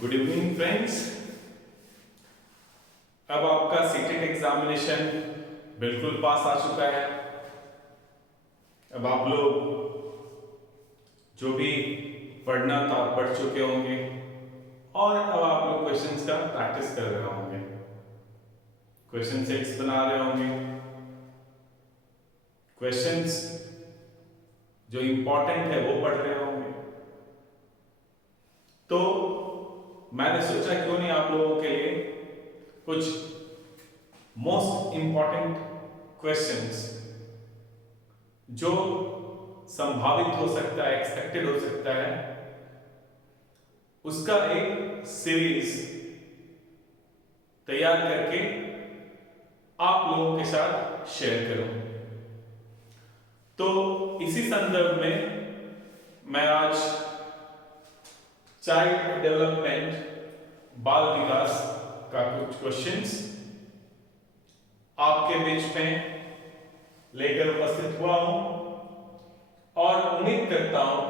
Good evening friends. अब आपका CTET examination बिल्कुल पास आ चुका है। अब आप लोग जो भी पढ़ना था पढ़ चुके होंगे और अब आप लोग क्वेश्चंस का प्रैक्टिस कर रहे होंगे, क्वेश्चन सेट्स बना रहे होंगे, क्वेश्चंस जो इंपॉर्टेंट है वो पढ़ रहे होंगे। तो मैंने सोचा क्यों नहीं आप लोगों के लिए कुछ मोस्ट इंपॉर्टेंट क्वेश्चंस जो संभावित हो सकता है, एक्सपेक्टेड हो सकता है, उसका एक सीरीज तैयार करके आप लोगों के साथ शेयर करूं। तो इसी संदर्भ में मैं आज चाइल्ड डेवलपमेंट बाल विकास का कुछ क्वेश्चंस आपके बीच में लेकर उपस्थित हुआ हूं और उम्मीद करता हूं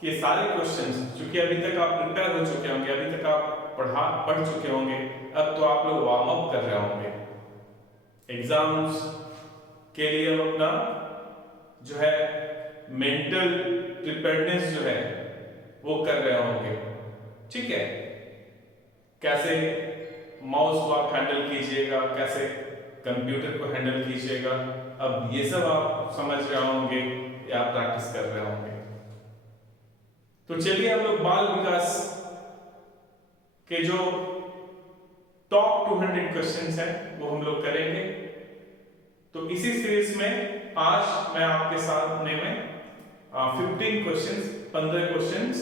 कि सारे क्वेश्चंस, चूंकि अभी तक आप प्रिपेयर हो चुके होंगे, अभी तक आप पढ़ चुके होंगे, अब तो आप लोग वार्म अप कर रहे होंगे एग्जाम्स के लिए। अपना जो है मेंटल प्रिपेयर्डनेस जो है वो कर रहे होंगे। ठीक है, कैसे माउस को आप हैंडल कीजिएगा, कैसे कंप्यूटर को हैंडल कीजिएगा, अब ये सब आप समझ रहे होंगे या आप प्रैक्टिस कर रहे होंगे। तो चलिए हम लोग बाल विकास के जो टॉप 200 क्वेश्चंस हैं वो हम लोग करेंगे। तो इसी सीरीज में आज मैं आपके सामने में 15 क्वेश्चंस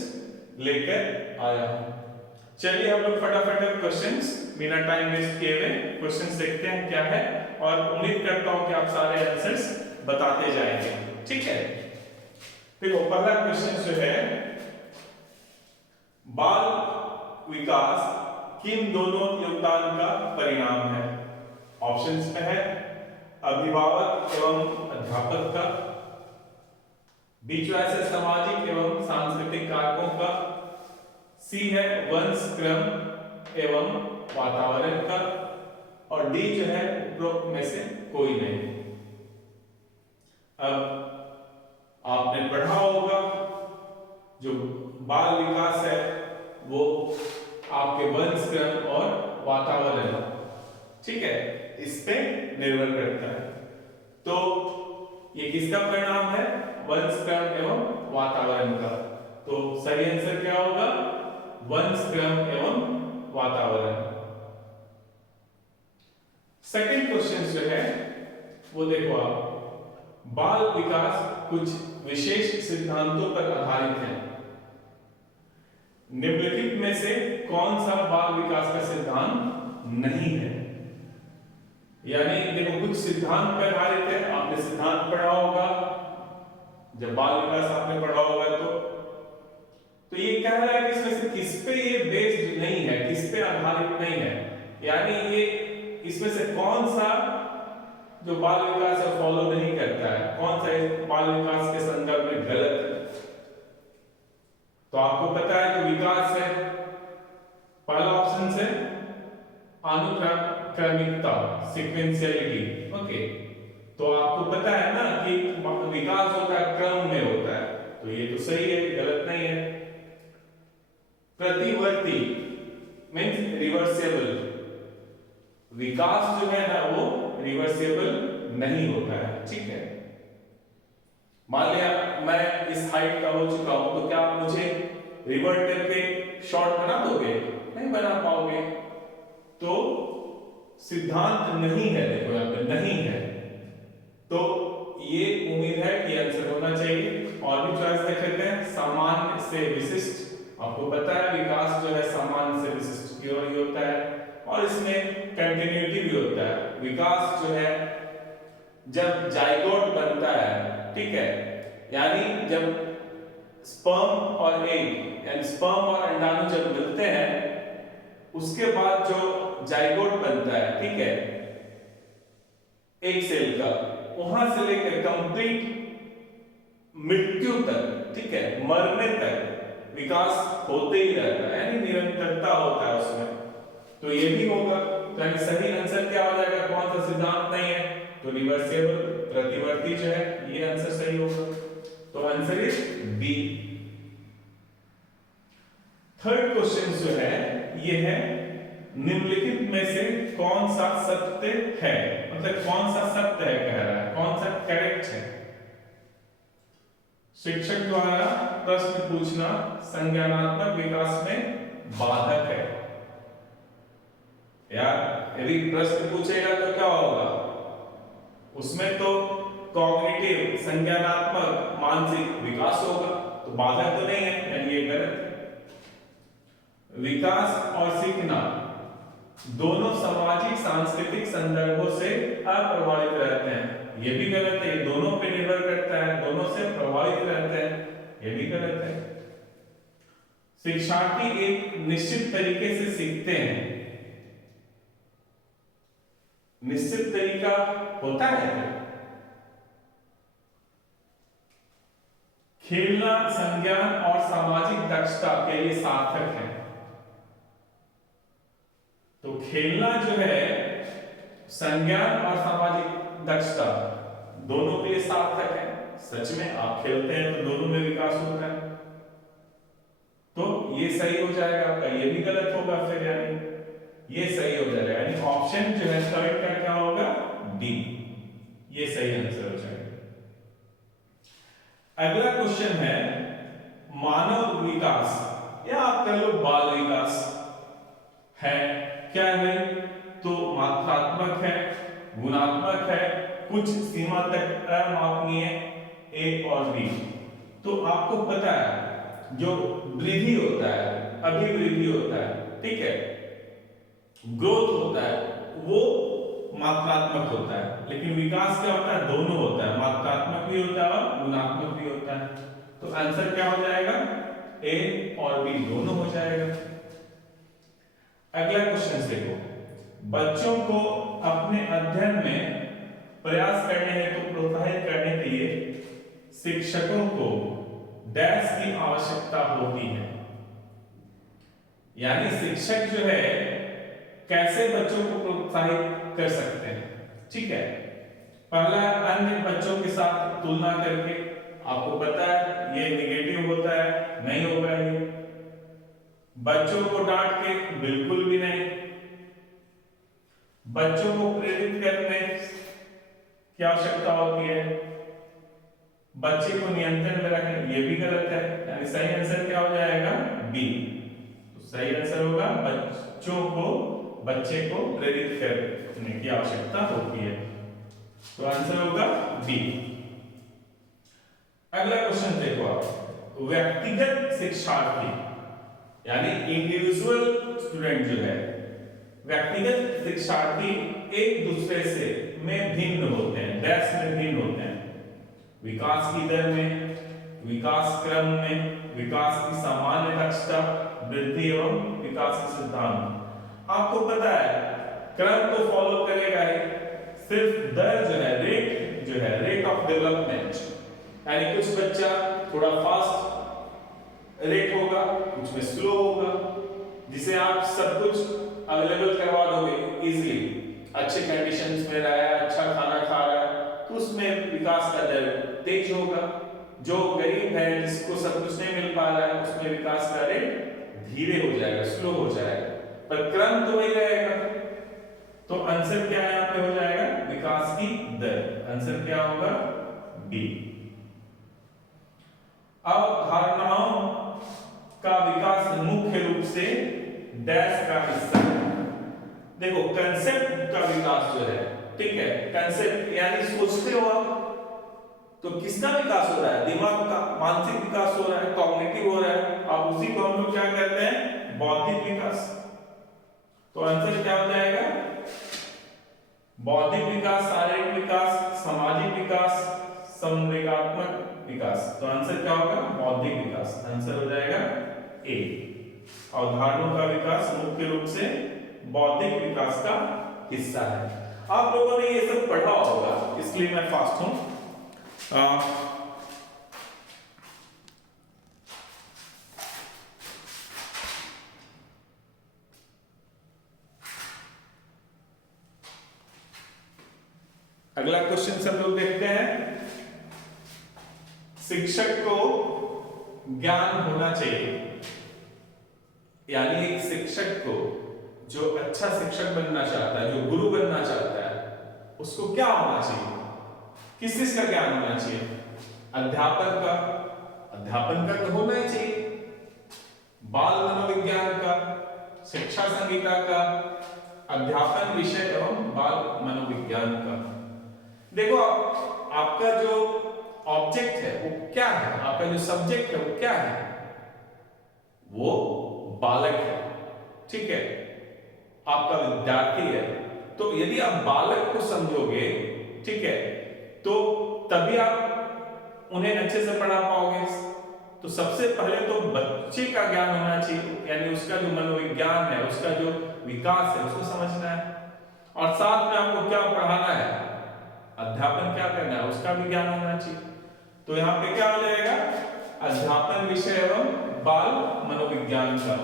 लेकर आया हूं। चलिए हम लोग फटाफट क्वेश्चंस बिना टाइम वेस्ट किए हुए क्वेश्चंस देखते हैं क्या है, और उम्मीद करता हूं कि आप सारे आंसर्स बताते जाएंगे। ठीक है, देखो पहला क्वेश्चन जो है, बाल विकास किन दोनों योगदान का परिणाम है? ऑप्शंस में है अभिभावक एवं अध्यापक का, बी चॉइस है सामाजिक एवं सांस्कृतिक कारकों का, सी है वंश क्रम एवं वातावरण का, और डी जो है उपरोक्त में से कोई नहीं। अब आपने पढ़ा होगा जो बाल विकास है वो आपके वंश क्रम और वातावरण, ठीक है, इस पे निर्भर करता है। तो ये किसका परिणाम है? वंश क्रम एवं वातावरण का। तो सही आंसर क्या होगा? वंश क्रम एवं वातावरण। सेकंड क्वेश्चन जो है वो देखो आप, बाल विकास कुछ विशेष सिद्धांतों पर आधारित है, निम्नलिखित में से कौन सा बाल विकास का सिद्धांत नहीं है? यानी देखो कुछ सिद्धांत पर आधारित है, आपने सिद्धांत पढ़ा होगा जब बाल विकास आपने पढ़ा होगा तो ये कह रहा है कि इसमें से किस पे ये बेस्ड नहीं है, किस पे आधारित नहीं है, यानी ये इसमें से कौन सा जो बाल विकास है फॉलो नहीं करता है, कौन सा बाल विकास के संदर्भ में गलत है। तो आपको पता है जो विकास है, पहला ऑप्शन है अनुक्रमिकता, सीक्वेंशियलिटी। ओके, तो आपको पता है ना कि विकास होता है क्रम में होता है, तो ये तो सही है, गलत नहीं है। प्रतिवर्ती मींस रिवर्सेबल, विकास जो है ना वो रिवर्सेबल नहीं होता है। ठीक है, मान लिया मैं इस हाइट का हो चुका हूं, तो क्या आप मुझे रिवर्ट करके शॉर्ट बना दोगे? नहीं बना पाओगे। तो सिद्धांत नहीं है, देखो यहां पे नहीं है, तो ये उम्मीद है कि आंसर होना चाहिए। और भी चॉइस देख लेते हैं, सामान्य से विशिष्ट। आपको पता है विकास जो है सामान्य से विशिष्ट की ओर ही होता है, और इसमें कंटिन्यूटी भी होता है। विकास जो है जब जाइगोट बनता है, ठीक है, यानी जब स्पर्म और एग यानी स्पर्म और अंडाणु जब मिलते हैं उसके बाद जो जाइगोट बनता है, ठीक है, एक सेल का, वहां से लेकर कंप्लीट मृत्यु तक, ठीक है, मरने तक विकास होते ही रहता है, यानी निरंतरता होता है उसमें, तो ये भी होगा। तो यानी सही आंसर क्या हो जाएगा, कौन सा सिद्धांत नहीं है, तो रिवर्सिबल प्रतिवर्ती जो है, ये आंसर सही होगा। तो answer is B. Third question जो है ये है, निम्नलिखित में से कौन सा सत्य है, मतलब कौन सा सत्य है कह रहा है, कौन सा करेक्ट है। शिक्षक द्वारा प्रश्न पूछना संज्ञानात्मक विकास में बाधक है। यार यदि प्रश्न पूछेगा तो क्या होगा, उसमें तो कॉग्निटिव संज्ञानात्मक मानसिक विकास होगा, तो बाधक तो नहीं है, यानी ये गलत है। विकास और सीखना दोनों सामाजिक सांस्कृतिक संदर्भों से अप्रभावित रहते हैं, ये भी गलत है। दोनों पे निर्भर करता है, दोनों से प्रभावित रहते हैं, ये भी गलत है। शिक्षार्थी एक निश्चित तरीके से सीखते हैं, निश्चित तरीका होता है। खेलना संज्ञान और सामाजिक दक्षता के लिए सार्थक है, तो खेलना जो है संज्ञान और सामाजिक दक्षता दोनों के लिए सार्थक है। सच में आप खेलते हैं तो दोनों में विकास होता है, तो ये सही हो जाएगा आपका, ये भी गलत होगा फिर, यानी ये सही हो जाएगा, यानी ऑप्शन जो है थर्ड का क्या होगा, डी, ये सही आंसर हो जाएगा। अगला क्वेश्चन है मानव विकास, या आप कह लो बाल विकास है, क्या है, तो मात्रात्मक है, गुणात्मक है, कुछ सीमा तक अमापनीय, ए और बी। तो आपको पता है जो वृद्धि होता है, अभिवृद्धि होता है, ठीक है, ग्रोथ होता है, वो मात्रात्मक होता है, लेकिन विकास क्या होता है, दोनों होता है, मात्रात्मक भी होता है और गुणात्मक भी होता है। तो आंसर क्या हो जाएगा, ए और बी दोनों हो जाएगा। अगला क्वेश्चन देखो, बच्चों को अपने अध्ययन में प्रयास करने हेतु प्रोत्साहित करने के लिए शिक्षकों को डैश की आवश्यकता होती है, यानी शिक्षक जो है कैसे बच्चों को प्रोत्साहित कर सकते हैं, ठीक है। पहला, अन्य बच्चों के साथ तुलना करके, आपको पता है ये नेगेटिव होता है, नहीं होगा ये। बच्चों को डांट के, बिल्कुल भी नहीं। बच्चों को प्रेरित करने की आवश्यकता होती है, बच्चे को नियंत्रण में रखना, ये भी गलत है, यानी सही आंसर क्या हो जाएगा, बी। तो सही आंसर होगा बच्चे को प्रेरित करने की आवश्यकता होती है, तो आंसर होगा बी। अगला क्वेश्चन देखो आप, व्यक्तिगत शिक्षार्थी यानी इंडिविजुअल स्टूडेंट जो है, व्यक्तिगत शिक्षार्थी एक दूसरे से में भिन्न होते हैं, डैश में भिन्न होते हैं, विकास की दर में, विकास क्रम में, विकास की सामान्य दक्षता, वृद्धि एवं विकास के सिद्धांत। आपको पता है क्रम तो फॉलो करेगा ही, सिर्फ दर जो है, रेट जो है, रेट ऑफ डेवलपमेंट, यानी कुछ बच्चा थोड़ा फास्ट रेट होगा, कुछ में स्लो होगा, जिसे आप सब कुछ अवेलेबल करवा दोगे इजीली, अच्छे कंडीशंस में रहा है, अच्छा खाना खा रहा है, तो उसमें विकास का दर तेज होगा। जो गरीब है, जिसको सब कुछ नहीं मिल पा रहा है, उसमें विकास का रेट धीरे हो जाएगा, स्लो हो जाएगा, पर क्रम तो वही रहेगा। तो आंसर क्या है, यहाँ पे हो जाएगा विकास की दर, आंसर क्या होगा, बी। अब धारणाओं का विकास मुख्य रूप से डैश का हिस्सा है। देखो कंसेप्ट का विकास जो है, ठीक है, कंसेप्ट यानी सोचते हो आप, तो किसका विकास हो रहा है, दिमाग का, मानसिक विकास हो रहा है, कॉग्निटिव हो रहा है, आप उसी को हम लोग क्या कहते हैं, बौद्धिक विकास। तो आंसर क्या हो जाएगा, बौद्धिक विकास, शारीरिक विकास, सामाजिक विकास, संवेगात्मक विकास। तो आंसर क्या होगा, बौद्धिक विकास, आंसर हो जाएगा ए। अवधारणाओं का विकास मुख्य रूप से बौद्धिक विकास का हिस्सा है। आप लोगों ने ये सब पढ़ा होगा, इसलिए मैं फास्ट हूं। अगला क्वेश्चन हम लोग देखते हैं, शिक्षक को ज्ञान होना चाहिए, यानी एक शिक्षक को जो अच्छा शिक्षक बनना चाहता है, जो गुरु बनना चाहता है, उसको क्या होना चाहिए, किस चीज का ज्ञान होना चाहिए? अध्यापन का तो होना ही चाहिए, बाल मनोविज्ञान का, शिक्षा संहिता का, अध्यापन विषय एवं बाल मनोविज्ञान का। देखो आपका जो ऑब्जेक्ट है वो क्या है, आपका जो सब्जेक्ट है वो क्या है, वो बालक है, ठीक है, आपका विद्यार्थी है। तो यदि आप बालक को समझोगे, ठीक है, तो तभी आप उन्हें अच्छे से पढ़ा पाओगे। तो सबसे पहले तो बच्चे का ज्ञान होना चाहिए, यानी उसका जो मनोविज्ञान है, उसका जो विकास है, उसको समझना है, और साथ में आपको क्या पढ़ाना है, अध्यापन क्या करना है, उसका भी ज्ञान होना चाहिए। तो यहाँ पे क्या हो जाएगा, अध्यापन विषय एवं बाल मनोविज्ञान का,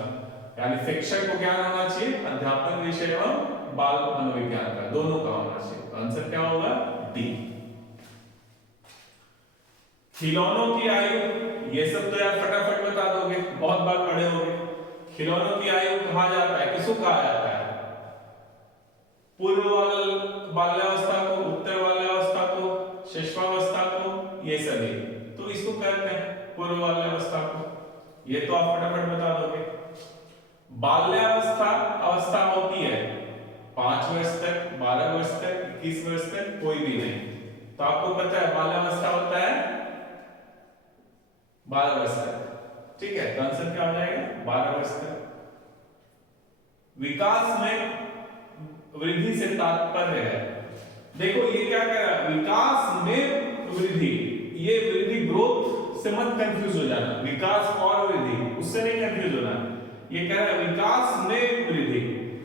यानी शिक्षक को ज्ञान होना चाहिए, अध्यापन विषय एवं बाल मनोविज्ञान का, दोनों का होना चाहिए। तो आंसर क्या होगा, डी। खिलौनों की आयु, ये सब तो यार फटाफट बता दोगे, बहुत बार पढ़े होगे। खिलौनों की आयु कहा जाता है, किसको कहा जाता है? पूर्व बाल्यावस्था को, उत्तर बाल्यावस्था को, शिशुआवस्था को, ये सभी। तो इसको कहते हैं पूर्व बाल्यावस्था को, ये तो आप फटाफट बता दोगे। बाल्यावस्था अवस्था होती है 5 वर्ष तक, 12 वर्ष तक, 21 वर्ष तक, कोई भी नहीं। तो आपको पता है बाल्यावस्था होता है 12 वर्ष तक, ठीक है। तो आंसर क्या हो जाएगा, 12 वर्ष तक। विकास में वृद्धि से तात्पर्य है, देखो ये क्या कह रहा है, विकास में वृद्धि, ये वृद्धि ग्रोथ से मत कंफ्यूज हो जाना, विकास और वृद्धि उससे नहीं कंफ्यूज होना। ये कह रहा है विकास में वृद्धि,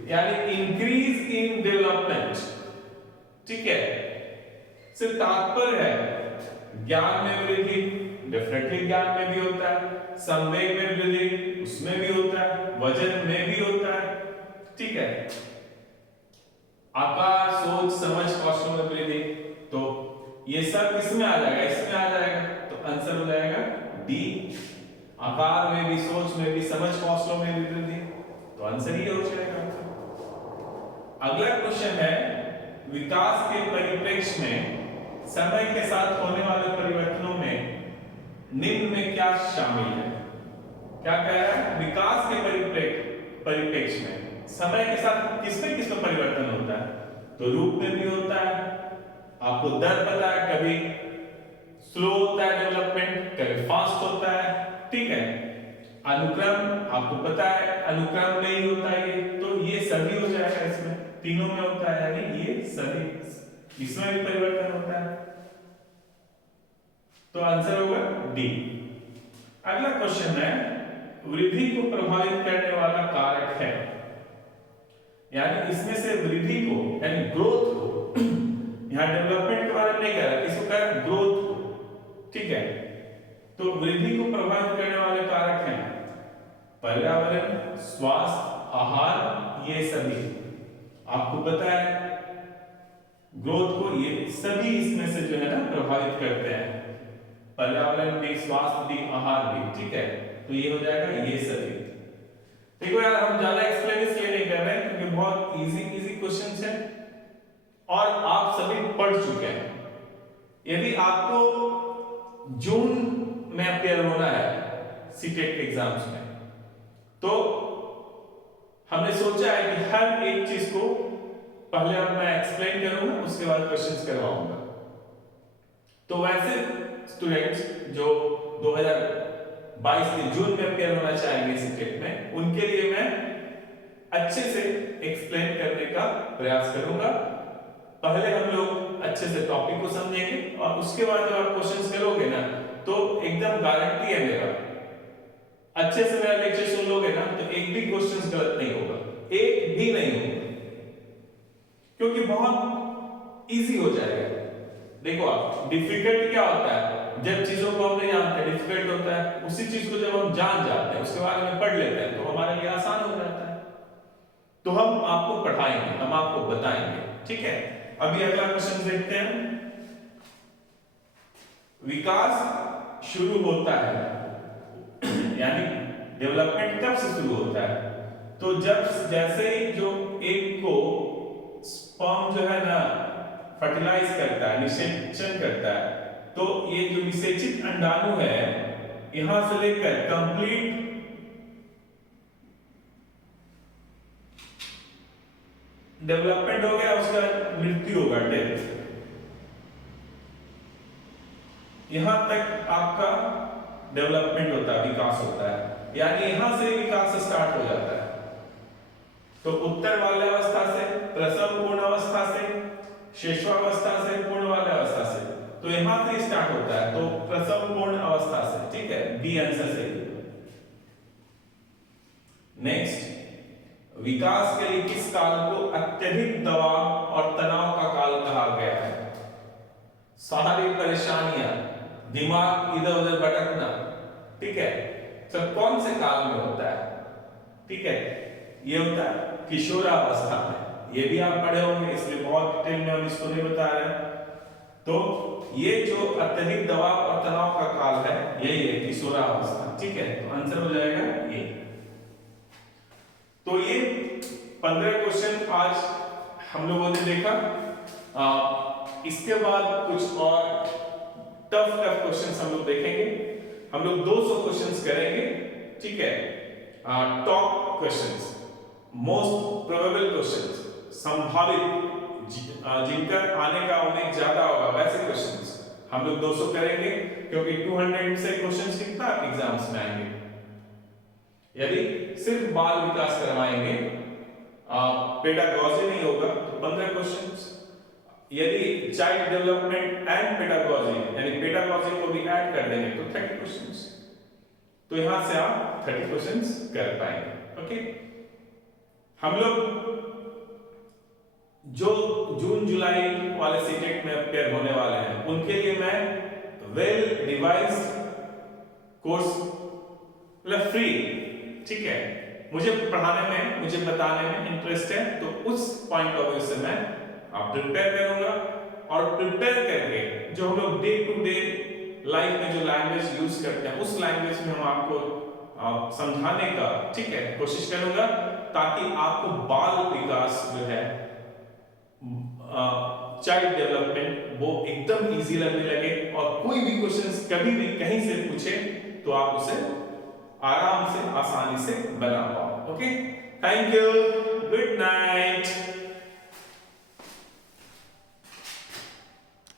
यानी इंक्रीज इन डेवलपमेंट, ठीक है। सिर्फ तात्पर्य है ज्ञान में वृद्धि, डेफिनेटली ज्ञान में भी होता है, संवेग में वृद्धि उसमें भी होता है, वजन में भी होता है, ठीक है। आकार, सोच, समझ, कौशल में वृद्धि, तो ये सब किसमें आ जाएगा, इसमें आ जाएगा। तो आंसर हो जाएगा डी, आकार में भी, सोच में भी, समझ, कौशलों में भी वृद्धि। तो आंसर ही हो जाएगा। अगला क्वेश्चन है, विकास के परिप्रेक्ष्य में समय के साथ होने वाले परिवर्तनों में निम्न में क्या शामिल है? क्या कह रहा है, विकास के परिप्रेक्ष्य में समय के साथ किसमें परिवर्तन होता है? तो रूप में भी होता है, आपको दर पता है, कभी स्लो होता है डेवलपमेंट, कभी फास्ट होता है, ठीक है। अनुक्रम आपको पता है, अनुक्रम में ही होता है ये, तो ये सभी हो जाएगा, इसमें तीनों में होता है, यानी ये सभी, इसमें भी परिवर्तन होता है। तो आंसर होगा डी। अगला क्वेश्चन है, वृद्धि को प्रभावित करने वाला कारक है, यानी इसमें से वृद्धि को, यानी ग्रोथ को, यहां डेवलपमेंट के बारे में नहीं कह रहा, किसको कह रहा है, ग्रोथ को, ठीक है। तो वृद्धि को प्रभावित करने वाले कारक हैं पर्यावरण, स्वास्थ्य, आहार, ये सभी आपको पता है। ग्रोथ को ये सभी इसमें से जो है ना प्रभावित करते हैं, पर्यावरण भी, स्वास्थ्य भी, आहार भी, ठीक है। तो ये हो जाएगा ये सभी। देखो यार, हम ज्यादा एक्सप्लेन इसलिए नहीं कर रहे हैं क्योंकि बहुत इजी क्वेश्चंस हैं और आप सभी पढ़ चुके हैं। यदि आपको जून में अपेयर होना है सीटेट के एग्जाम्स में, तो हमने सोचा है कि हर एक चीज को पहले अब मैं एक्सप्लेन करूंगा, उसके बाद क्वेश्चंस करवाऊंगा। तो वैसे स्टूडेंट्स जो 2022 के जून में अपेयर होना चाहेंगे सीटेट में, उनके लिए मैं अच्छे से एक्सप्लेन करने का प्रयास करूंगा। पहले हम लोग अच्छे से टॉपिक को समझेंगे और उसके बाद जब आप क्वेश्चंस करोगे ना, तो एकदम गारंटी है मेरा, अच्छे से मेरा लेक्चर सुन लोगे ना, तो एक भी क्वेश्चंस गलत नहीं होगा, एक भी नहीं होगा, क्योंकि बहुत इजी हो जाएगा। देखो आप, डिफिकल्ट क्या होता है, जब चीजों को हम नहीं जानते डिफिकल्ट होता है, उसी चीज को जब हम जान जाते हैं, उसके बारे में पढ़ लेते हैं, तो हमारे लिए आसान हो जाता है। तो हम आपको पढ़ाएंगे, हम आपको बताएंगे, ठीक है। अभी अगला क्वेश्चन देखते हैं। विकास शुरू होता है यानी डेवलपमेंट कब से शुरू होता है? तो जब जैसे ही जो एग को स्पर्म जो है ना फर्टिलाइज करता है, निषेचन करता है, तो ये जो निषेचित अंडाणु है यहां से लेकर कंप्लीट डेवलपमेंट हो गया, उसका मृत्यु होगा, डेथ, यहां तक आपका डेवलपमेंट होता है, विकास होता है, यानी यहां से विकास स्टार्ट हो जाता है। तो उत्तर बाल्यावस्था से, प्रसव पूर्ण अवस्था से, शेषवावस्था से, पूर्ण बाल्यावस्था से, तो यहां से स्टार्ट होता है, तो प्रसव पूर्ण अवस्था से, ठीक है, बी आंसर सही। नेक्स्ट, विकास के लिए किस काल को अत्यधिक दबाव और तनाव का काल कहा गया है? शारीरिक परेशानियां, दिमाग इधर उधर भटकना, ठीक है, तो कौन से काल में होता है? ठीक है, ये होता है किशोरावस्था में। ये भी आप पढ़े होंगे, इसलिए बहुत डिटेल में हम इसको नहीं बता रहे हैं। तो ये जो अत्यधिक दबाव और तनाव का काल है यही है किशोरावस्था, ठीक है, तो आंसर हो जाएगा ये। तो ये 15 क्वेश्चन आज हम लोगों ने देखा। इसके बाद कुछ और टफ क्वेश्चंस हम लोग देखेंगे। हम लोग 200 क्वेश्चंस करेंगे, ठीक है, top questions, most probable questions, संभावित जिनका आने का उम्मीद ज्यादा होगा वैसे क्वेश्चंस हम लोग 200 करेंगे, क्योंकि 200 से क्वेश्चंस कितना एग्जाम्स में आएंगे। यदि सिर्फ बाल विकास करवाएंगे, पेडागॉजी नहीं होगा, तो 15 क्वेश्चंस। यदि चाइल्ड डेवलपमेंट एंड पेडागॉजी यानी पेडागॉजी को भी ऐड कर देंगे तो 30 क्वेश्चंस। तो यहां से आप 30 क्वेश्चंस कर पाएंगे। ओके, हम लोग जो जून जुलाई वाले सीटेट में अपेयर होने वाले हैं उनके लिए मैं वेल डिवाइस कोर्स मतलब फ्री, ठीक है, मुझे पढ़ाने में, मुझे बताने में इंटरेस्ट है, तो उस पॉइंट ऑफ व्यू से मैं प्रिपेयर करूंगा। और प्रिपेयर करके जो हम लोग डे टू डे लाइफ में जो लैंग्वेज यूज करते हैं उस लैंग्वेज में हम आपको समझाने का, ठीक है, कोशिश करूंगा, ताकि आपको बाल विकास जो है, चाइल्ड डेवलपमेंट, वो एकदम इजी लगने लगे और कोई भी क्वेश्चंस कभी भी कहीं से पूछे तो आप उसे आराम से, आसानी से बना पाओ। Okay, thank you, good night.